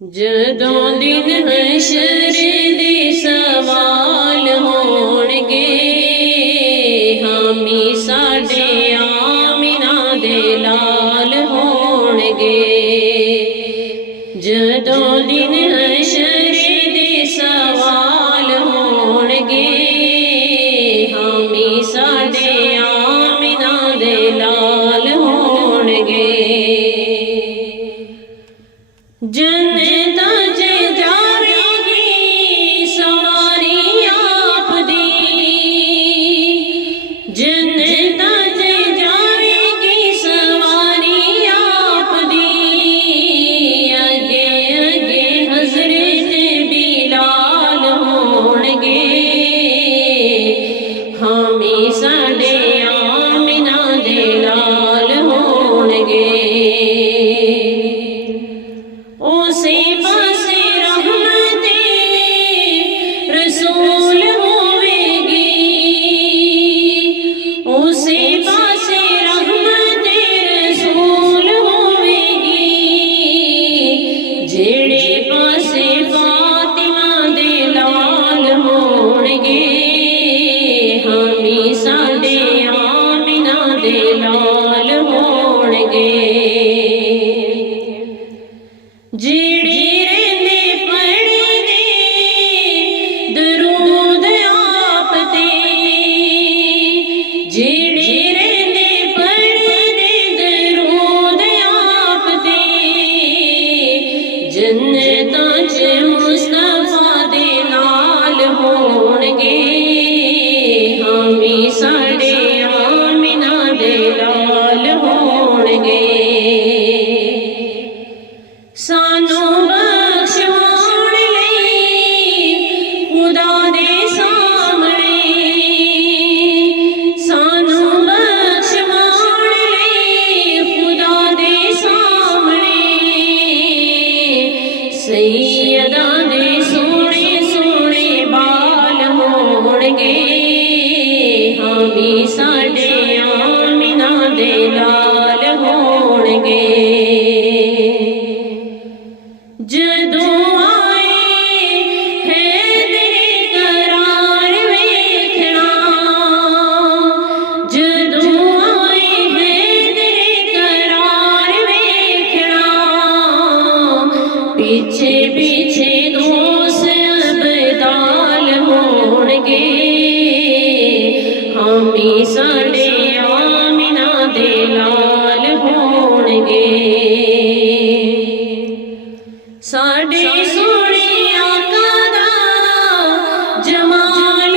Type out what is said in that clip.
जदों दिन हशर दे सवाल होणगे, हामी साडे आमिना दे लाल होणगे। जदों दिन हशर दे सवाल होणगे, हामी साडे आमिना दे लाल होणगे। जन्नतां च जावेगी सवारी आप दी, जन्नतां च जावेगी सवारी आप दी। अगे अगे हज़रत बिलाल होणगे, हामी साडे आमिना दे लाल होणगे। उसे पासे रहमते रसूल होवेगी, उसे पासे रहमते रसूल होवेगी। जेड़े पासे फातिमा दे लाल होणगे, हामी साडे आमिना दे लाल होणगे। जेड़े रहंदे पढ़दे दरूद आप ते, जेड़े रहंदे पढ़दे दरूद आप ते। जन्नतां च मुस्तफा दे नाल होणगे, हामी साडे आमिना दे लाल होणगे। सानू बख्शवाण लई खुदा दे सामने, सानू बख्शवाण लई खुदा दे सामने। सैयदा दे सोने सोने बाल होणगे, हामी साडे आमिना दे लाल होणगे। जदों आए हैदरे करार वेखना, जदों आए हैदरे करार वेखना। पीछे पीछे दोस्त अबदाल होणगे, हामी साडे आमिना दे लाल होणगे। साडे सोने आका दा जमाल